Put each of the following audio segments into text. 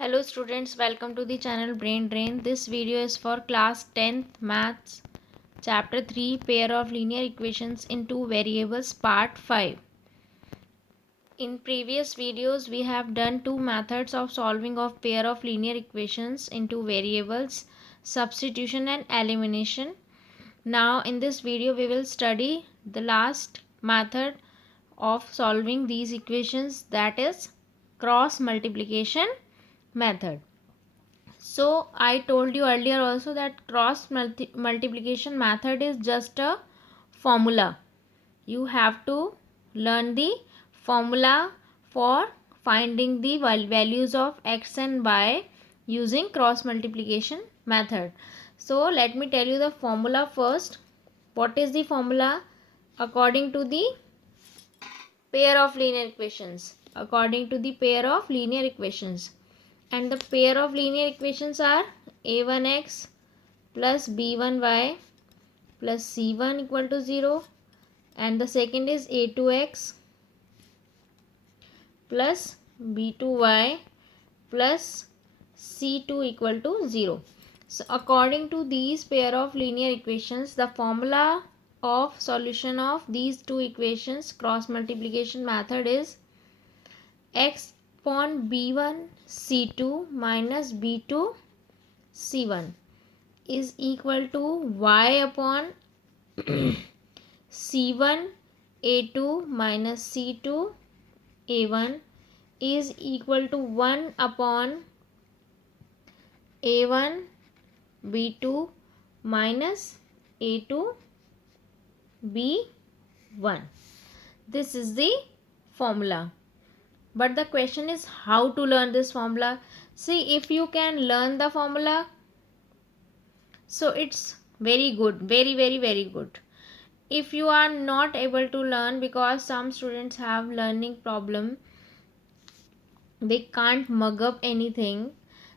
Hello students, welcome to the channel Brain Drain. This video is for class 10th maths chapter 3 pair of linear equations in two variables part 5. In previous videos we have done two methods of solving of pair of linear equations in two variables, substitution and elimination. Now in this video we will study the last method of solving these equations, that is cross multiplication method. So I told you earlier also that cross multiplication method is just a formula. You have to learn the formula for finding the values of x and y using cross multiplication method. So let me tell you the formula first. What is the formula according to the pair of linear equations? According to the pair of linear equations. And the pair of linear equations are a1x plus b1y plus c1 equal to 0, and the second is a2x plus b2y plus c2 equal to 0. So according to these pair of linear equations, the formula of solution of these two equations cross multiplication method is x upon b1 c2 minus b2 c1 is equal to y upon c1 a2 minus c2 a1 is equal to 1 upon a1 b2 minus a2 b1. This is the formula. But the question is how to learn this formula. See, if you can learn the formula, so it's very good, very good. If you are not able to learn, because some students have learning problem, they can't mug up anything,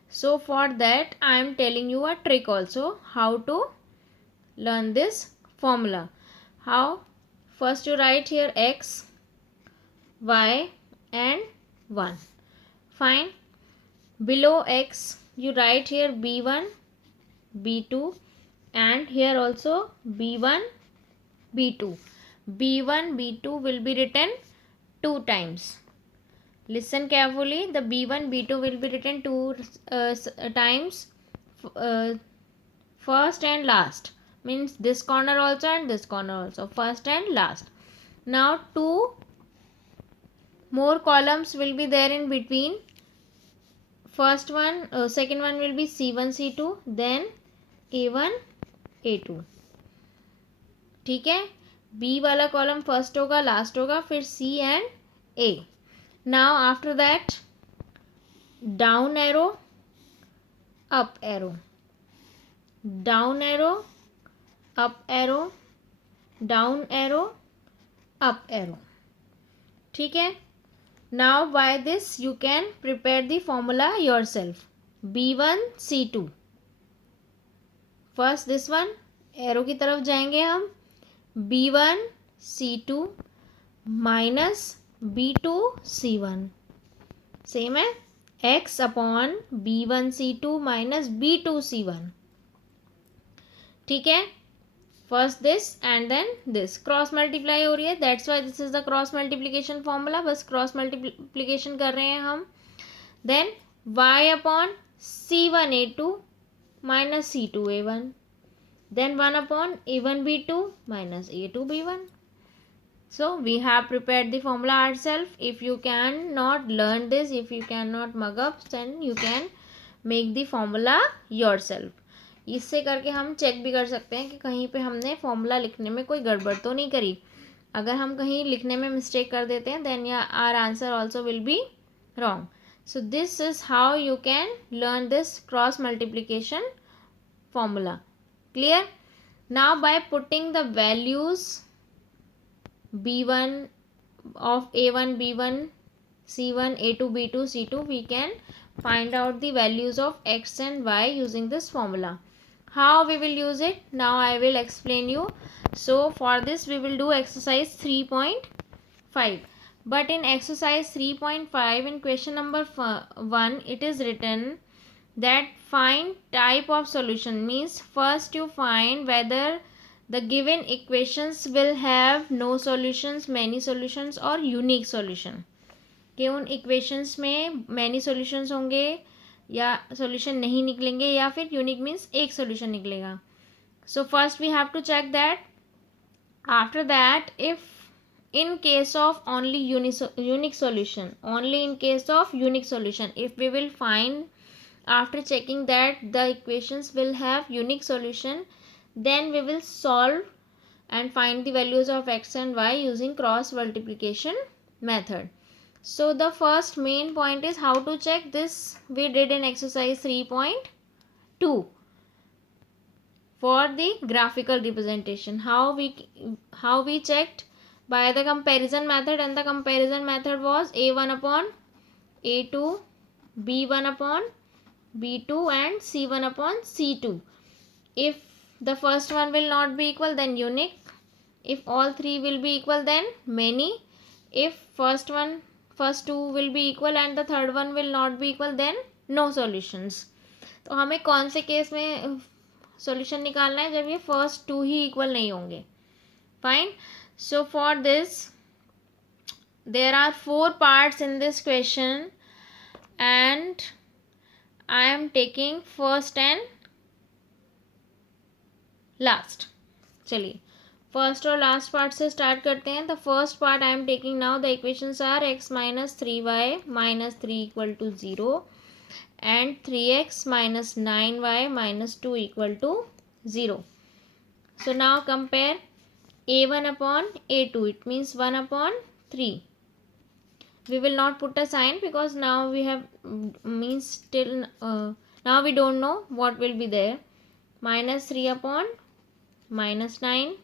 so for that I am telling you a trick also how to learn this formula. How? First you write here x, y and 1. Fine. Below x you write here b1 b2 and here also b1 b2. b1 b2 will be written two times. Listen carefully. The b1 b2 will be written two times, first and last, means this corner also and this corner also, first and last. Now two more columns will be there in between. First one, second one will be c1 c2, then a1 a2. ठीक है. B वाला column first होगा, last होगा, फिर C and A. Now after that down arrow, up arrow, down arrow, up arrow, down arrow, up arrow. ठीक है. Now by this you can prepare the formula yourself. B1 C2. First this one, arrow की तरफ जाएंगे हम. b1 c2 minus b2 c1 same है. x upon b1 c2 minus b2 c1. ठीक है. First this and then this cross multiply हो रही है, that's why this is the cross multiplication formula. बस क्रॉस मल्टीप्लिकेशन कर रहे हैं हम. Then y upon c1 a2 minus c2 a1. Then 1 upon a1 b2 minus a2 b1. So we have prepared the formula ourselves. If you cannot learn this, if you cannot mug up, then you can make the formula yourself. इससे करके हम check भी कर सकते हैं कि कहीं पे हमने फॉर्मूला लिखने में कोई गड़बड़ तो नहीं करी. अगर हम कहीं लिखने में मिस्टेक कर देते हैं, then our answer also will be wrong. So this is how you can learn this cross multiplication formula. Clear? Now by putting the values b1 of a1 b1 c1 a2 b2 c2, we can find out the values of x and y using this formula. How we will use it? Now I will explain you. So for this we will do exercise 3.5. But in exercise 3.5 in question number 1 it is written that find type of solution, means first you find whether the given equations will have no solutions, many solutions or unique solution, कि उन equations में many solutions होंगे या solution नहीं निकलेंगे या फिर unique means एक सॉल्यूशन निकलेगा. So first we have to check that. After that if in case of only unique solution, only in case of unique solution, if we will find after checking that the equations will have unique solution, then we will solve and find the values of x and y using cross multiplication method. So the first main point is how to check this. We did in exercise 3.2 for the graphical representation. How we checked? By the comparison method, and the comparison method was a1 upon a2, b1 upon b2 and c1 upon c2. If the first one will not be equal, then unique. If all three will be equal, then many. If first two will be equal and the third one will not be equal, then no solutions. तो हमें कौन से case में solution निकालना है जब ये first to he equal नहीं होंगे. Fine. So for this there are 4 parts in this question and I am taking first and last. चलिए फर्स्ट और लास्ट पार्ट से स्टार्ट करते हैं. The first part I am taking now. The equations are x minus 3y minus 3 equal to 0 and 3x minus 9y minus 2 equal to 0. So now compare a1 upon a2. It means 1 upon 3. We will not put a sign because now we have means still now we don't know what will be there. Minus 3 upon minus 9.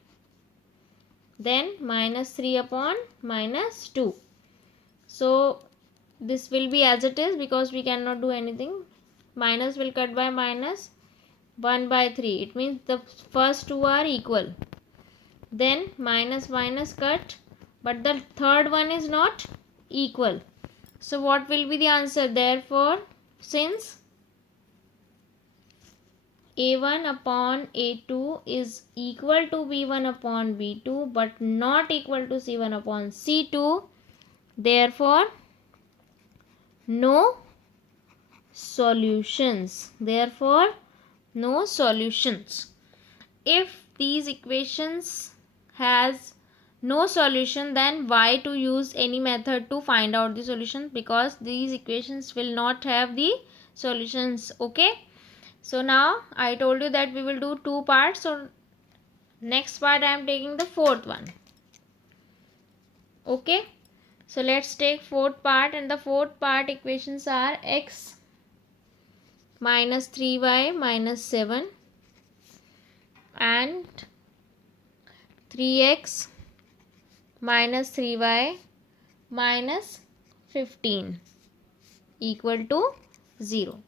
Then minus 3 upon minus 2. So this will be as it is because we cannot do anything. Minus will cut by minus. 1 by 3. It means the first two are equal. Then minus minus cut, but the third one is not equal. So what will be the answer? Therefore, since a1 upon a2 is equal to b1 upon b2 but not equal to c1 upon c2, therefore no solutions. Therefore no solutions. If these equations has no solution, then why to use any method to find out the solution, because these equations will not have the solutions. Okay, so now I told you that we will do 2 parts. So next part I am taking the fourth one. Okay, so let's take fourth part, and the fourth part equations are x minus 3y minus 7 and 3x minus 3y minus 15 equal to 0.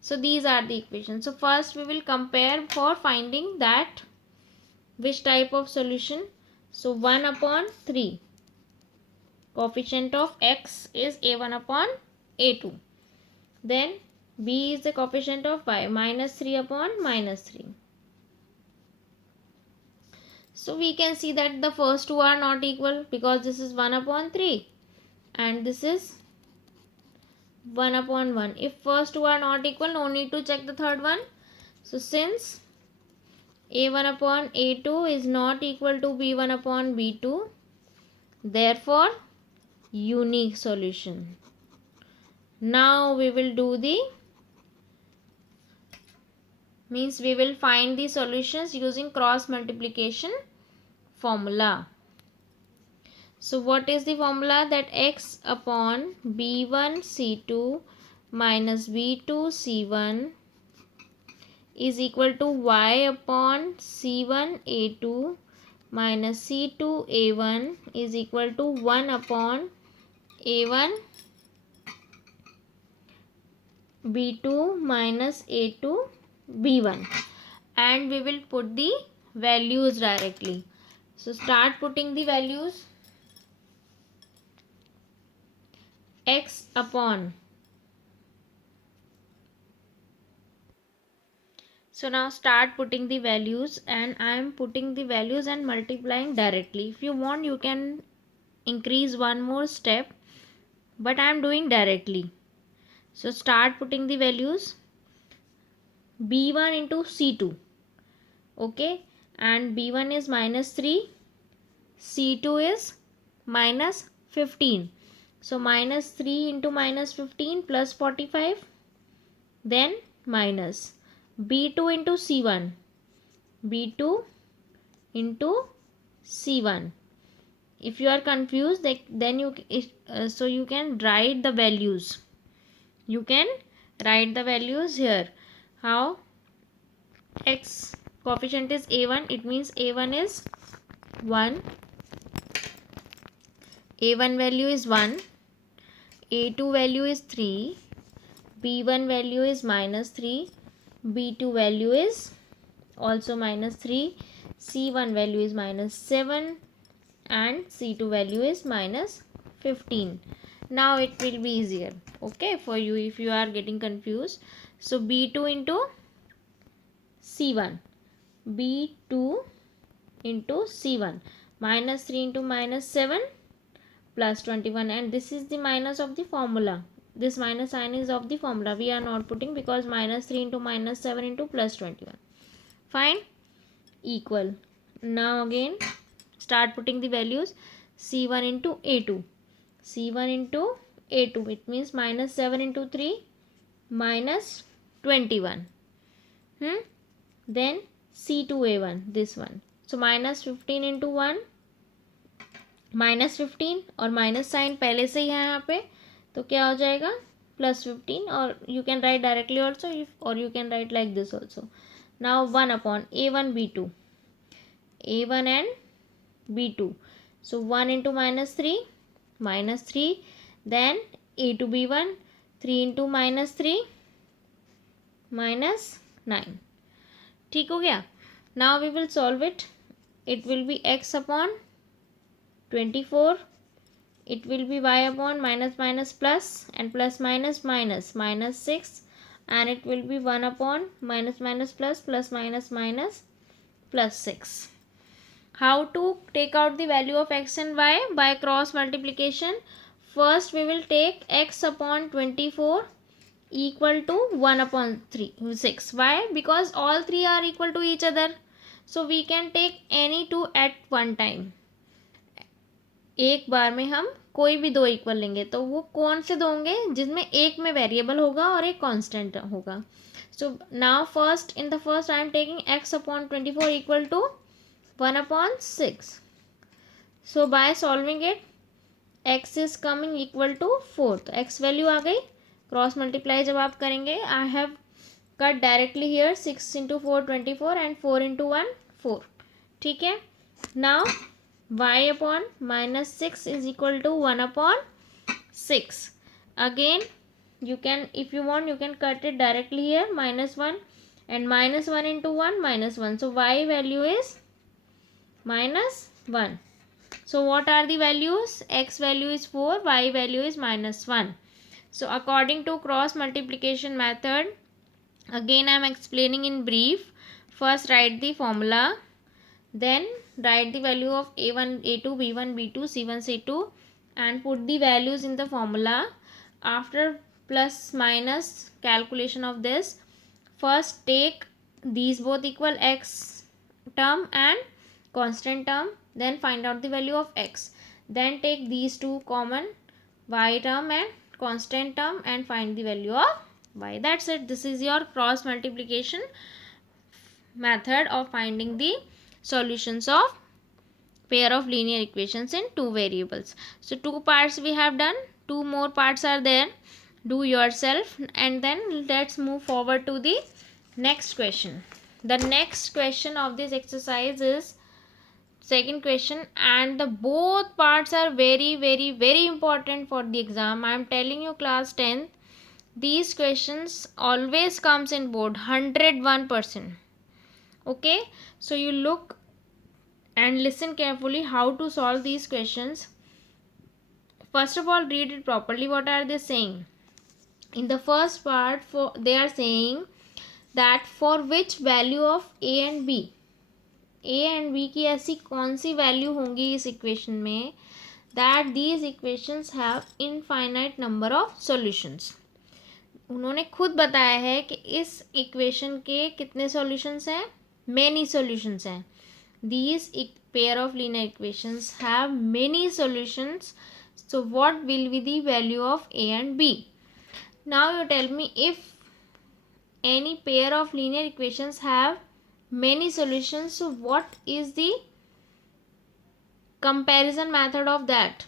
So these are the equations. So first we will compare for finding that which type of solution. So 1 upon 3. Coefficient of x is a1 upon a2. Then b is the coefficient of y, minus 3 upon minus 3. So we can see that the first two are not equal because this is 1 upon 3 and this is 1 upon 1. If first two are not equal, no need to check the third one. So since a1 upon a2 is not equal to b1 upon b2, therefore unique solution. Now we will do the means we will find the solutions using cross multiplication formula. So what is the formula? That x upon b1 c2 minus b2 c1 is equal to y upon c1 a2 minus c2 a1 is equal to 1 upon a1 b2 minus a2 b1, and we will put the values directly. So start putting the values. x upon. So now start putting the values, and I am putting the values and multiplying directly. If you want, you can increase one more step, but I am doing directly. So start putting the values. B1 into C2, okay, and B1 is -3, C2 is -15. So -3 into -15 plus 45, then minus B2 into C1, B2 into C1. If you are confused, then so you can write the values. You can write the values here. How? X coefficient is a1, it means a1 is 1, a1 value is 1, a2 value is 3, b1 value is -3, b2 value is also -3, c1 value is -7, and c2 value is -15. Now it will be easier, okay, for you if you are getting confused. So b2 into c1, b2 into c1, -3 into -7 plus 21, and this is the minus of the formula. This minus sign is of the formula, we are not putting, because -3 into -7 into plus 21. Fine, equal. Now again start putting the values. C1 into A2, C1 into A2, it means -7 into 3 -21. Then C2A1, this one. So -15 into 1, -15, और minus sign पहले से ही है यहाँ पे, तो क्या हो जाएगा +15, और you can write directly also, और you can write like this also. Now 1 upon A1 B2, A1 and B2. So 1 into -3, -3, then A2 B1, 3 into -3, -9. ठीक हो गया. Now we will solve it. It will be x upon 24. It will be y upon minus minus plus, and plus minus minus -6, and it will be 1 upon minus minus plus minus minus +6. How to take out the value of x and y? By cross multiplication. First we will take x upon 24 equal to 1 upon 6. Why? Because all three are equal to each other. So we can take any two at one time. एक बार में हम कोई भी दो equal लेंगे, तो वो कौन से दो होंगे? जिसमें एक में वेरिएबल होगा और एक कांस्टेंट होगा. So now first, in the first I am taking x upon 24 equal to 1 upon 6. So by solving it, x is coming equal to 4. तो x वैल्यू आ गई. क्रॉस मल्टीप्लाई जब आप करेंगे, I have cut directly here 6 into 4 24, and 4 into 1 4. ठीक है. Now y upon -6 is equal to 1 upon 6. Again you can, if you want, you can cut it directly here, -1, and -1 into 1 -1. So y value is -1. So what are the values? X value is 4, y value is -1. So according to cross multiplication method, again I am explaining in brief. First write the formula, then write the value of a1 a2 b1 b2 c1 c2, and put the values in the formula. After plus minus calculation of this, first take these both equal x term and constant term, then find out the value of x. Then take these two common, y term and constant term, and find the value of y. That's it. This is your cross multiplication method of finding the solutions of pair of linear equations in two variables. So two parts we have done, two more parts are there. Do yourself, and then let's move forward to the next question. The next question of this exercise is second question, and the both parts are very very very important for the exam. I am telling you, class 10th, these questions always comes in board 101%. Okay, so you look and listen carefully how to solve these questions. first of all, read it properly. What are they saying? In the first part, they are saying that for which value of a and b, a and b की ऐसी कौन सी value होंगी इस equation में that these equations have infinite number of solutions. उन्होंने खुद बताया है कि इस इक्वेशन के कितने सॉल्यूशंस हैं, many solutions हैं. These pair of linear equations have many solutions. So what will be the value of a and b? Now you tell me, if any pair of linear equations have many solutions, so what is the comparison method of that?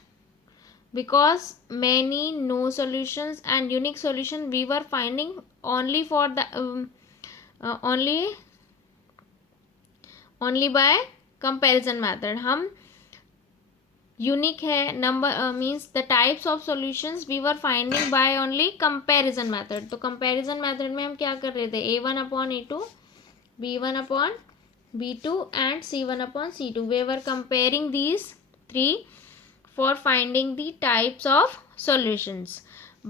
Because many no solutions and unique solution we were finding only for the only by comparison method. हम unique है number means the types of solutions we were finding by only comparison method. तो comparison method में हम क्या कर रहे थे, a1/a2, b1/b2 and c1/c2. We were comparing these three for finding the types of solutions,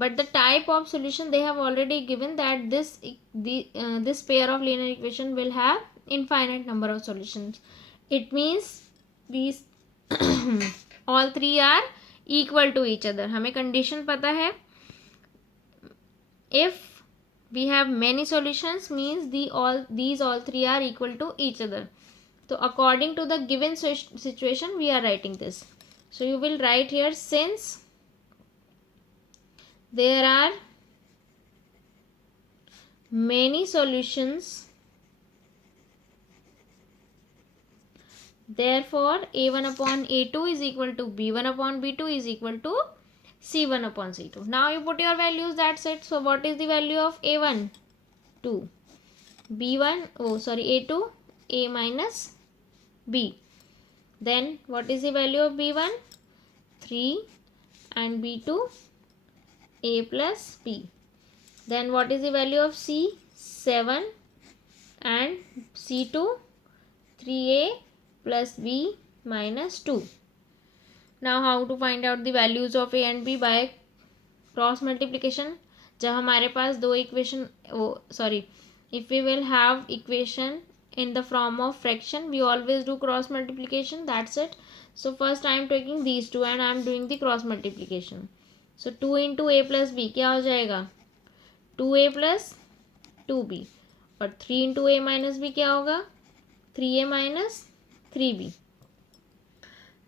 but the type of solution they have already given that this pair of linear equation will have infinite number of solutions. It means these all three are equal to each other. हमें condition पता है, if we have many solutions means these all three are equal to each other. So according to the given situation we are writing this. So you will write here, since there are many solutions, therefore a1/a2 is equal to b1/b2 is equal to c1/c2. Now you put your values, that's it. So what is the value of a1? 2. a2, a minus b. Then what is the value of b1? 3 and b2 a plus b. Then what is the value of c? 7 and c2 3a plus b minus 2. Now how to find out the values of a and b? by cross multiplication. जब हमारे पास दो equation if we will have equation in the form of fraction, we always do cross multiplication, that's it. So first I am taking these two and I am doing the cross multiplication. So 2 into a plus b क्या हो जाएगा, 2a plus 2b. और 3 into a minus b क्या होगा, 3a minus 3b.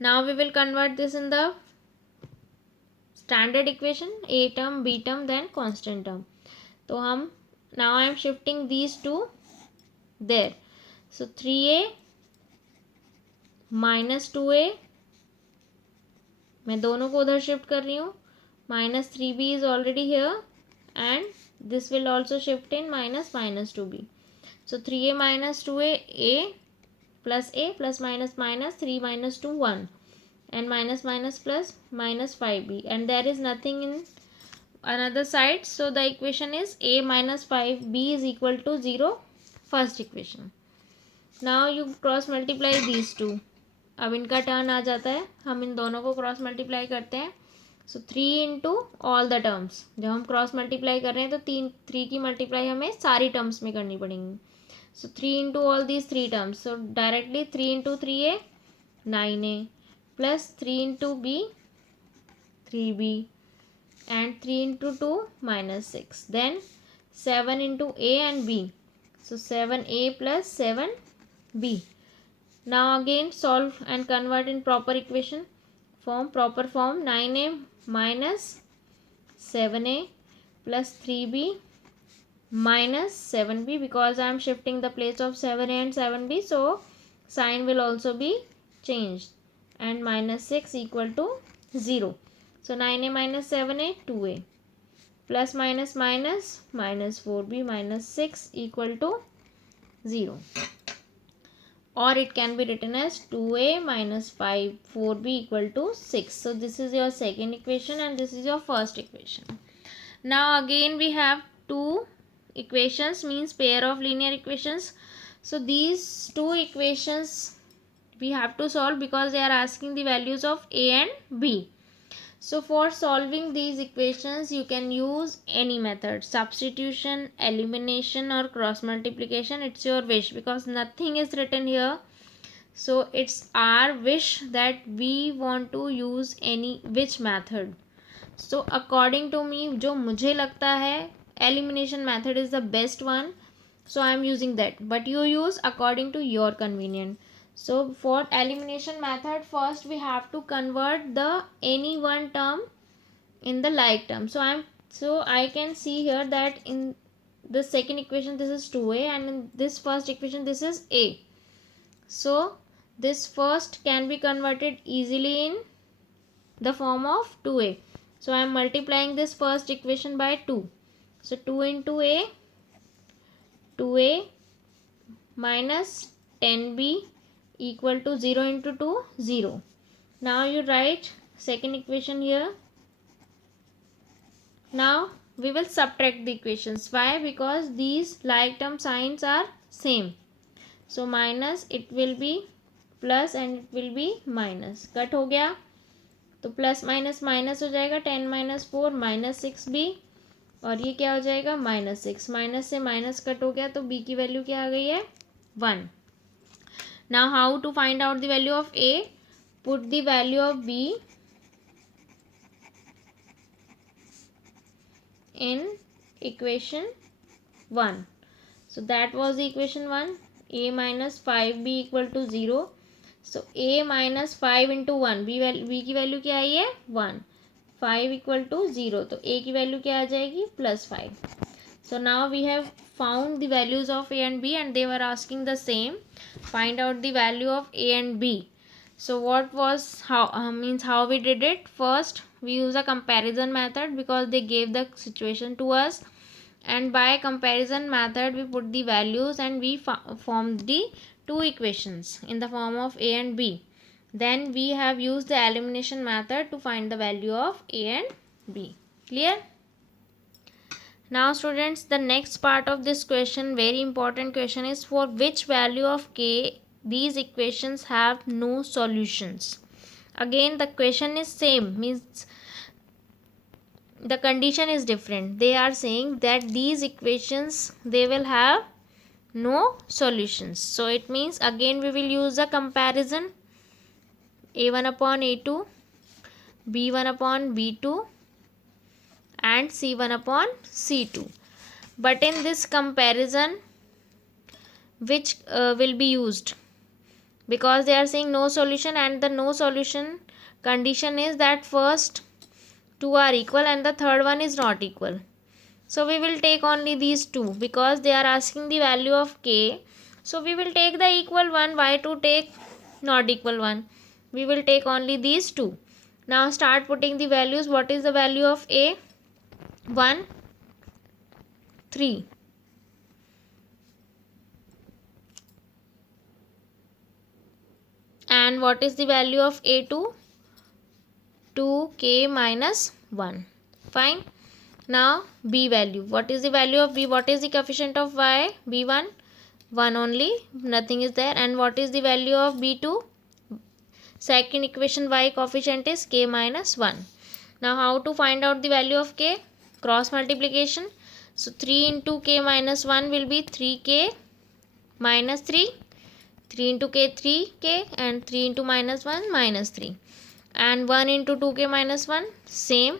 Now we will convert this in the standard equation, a term, b term, then constant term. तो हम now I am shifting these two there. So 3a minus 2a, मैं दोनों को उधर shift कर रही हूँ, minus 3b is already here and this will also shift in minus 2b. So 3a minus 2a, a plus minus 3 minus 2 1 and minus plus minus 5b, and there is nothing in another side, so the equation is a minus 5b is equal to 0, first equation. Now you cross multiply these two. अब इनका turn आ जाता है, हम इन दोनों को cross multiply करते हैं. सो 3 into all the terms. जब हम क्रॉस मल्टीप्लाई कर रहे हैं तो 3 की मल्टीप्लाई हमें सारी टर्म्स में करनी पड़ेंगी. सो 3 into all these 3 terms. So directly 3 into 3a 9a plus 3 into b 3b and 3 into 2 minus 6. Then 7 into a and b. So 7a plus 7b. Now again solve and convert in proper equation form, proper form. 9a minus 7a plus 3b minus 7b, because I am shifting the place of 7a and 7b, so sign will also be changed, and minus 6 equal to 0. So 9a minus 7a 2a plus minus minus 4b minus 6 equal to 0. Or it can be written as 2a minus 4b equal to 6. So this is your second equation and this is your first equation. Now again we have two equations, means pair of linear equations. So these two equations we have to solve because they are asking the values of a and b. So for solving these equations, you can use any method: substitution, elimination, or cross multiplication. It's your wish, because nothing is written here. So it's our wish that we want to use any which method. So according to me, जो मुझे लगता है, elimination method is the best one. So I am using that. But you use according to your convenience. So for elimination method, first we have to convert the any one term in the like term. So I can see here that in the second equation this is 2a, and in this first equation this is a. So this first can be converted easily in the form of 2a. So I am multiplying this first equation by 2. So 2 into a, 2a minus 10b equal to 0 into 2, 0. Now you write second equation here. Now we will subtract the equations. Why? Because these like term signs are same. So minus, it will be plus and it will be minus. Cut हो गया तो plus minus minus हो जाएगा, 10 minus 4 minus 6b, और ये क्या हो जाएगा -6. माइनस से माइनस कट हो गया तो b की वैल्यू क्या आ गई है 1. Now how to find out the value of a? Put the value of b in equation 1. So that was the equation 1. a minus 5b equal to 0. So a minus 5 into 1, b की value क्या आई है 1. 5 equal to 0, तो a की value क्या आ जाएगी +5. So now we have found the values of a and b, and they were asking the same, find out the value of a and b. So what was how we did it? First we use a comparison method because they gave the situation to us, and by comparison method we put the values and we formed the two equations in the form of a and b. Then we have used the elimination method to find the value of a and b. Clear? Now students, the next part of this question, very important question, is for which value of k these equations have no solutions. Again the question is same, means the condition is different. They are saying that these equations, they will have no solutions. So it means again we will use a comparison, a1 upon a2, b1 upon b2, and c1 upon c2. But in this comparison, which will be used? Because they are saying no solution, and the no solution condition is that first two are equal and the third one is not equal. So we will take only these two because they are asking the value of k. So we will take the equal one. Why to take not equal one? We will take only these two. Now start putting the values. What is the value of a? 1, 3. And what is the value of a2? 2k minus 1. Fine. Now b value. What is the value of b? What is the coefficient of y? b1, 1 only, nothing is there. And what is the value of b2? Second equation y coefficient is k minus 1. Now how to find out the value of k? Cross multiplication. So 3 into k minus 1 will be 3k minus 3. 3 into k 3k, and 3 into minus 1 minus 3. And 1 into 2k minus 1 same.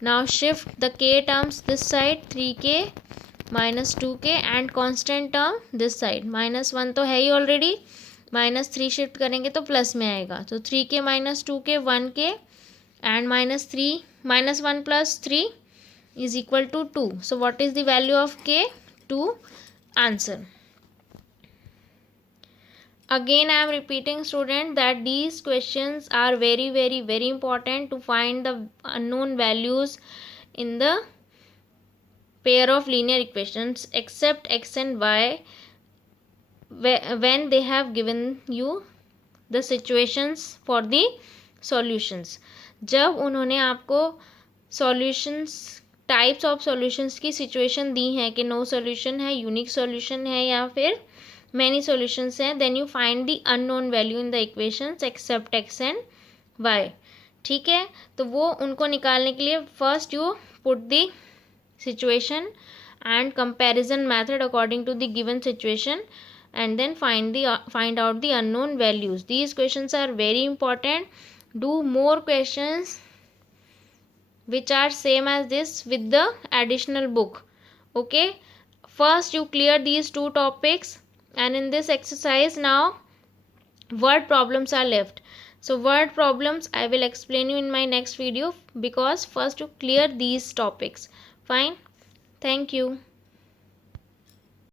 Now shift the k terms this side, 3k minus 2k, and constant term this side. minus 1 तो है ही already, minus 3 shift करेंगे तो plus में आएगा. तो 3k minus 2k 1k, and minus 1 plus 3 is equal to 2. So what is the value of k? 2. Answer. Again I am repeating student that these questions are very very important to find the unknown values in the pair of linear equations except x and y, when they have given you the situations for the solutions. जब उन्होंने आपको solutions, types of solutions की situation दी है कि no solution है, unique solution है, या फिर many solutions हैं, then you find the unknown value in the equations except x and y. ठीक है, तो वो उनको निकालने के लिए first you put the situation and comparison method according to the given situation, and then find out the unknown values. These questions are very important. Do more questions which are same as this with the additional book. Okay, first you clear these two topics, and in this exercise now word problems are left. So word problems I will explain you in my next video, because first you clear these topics. Fine. Thank you.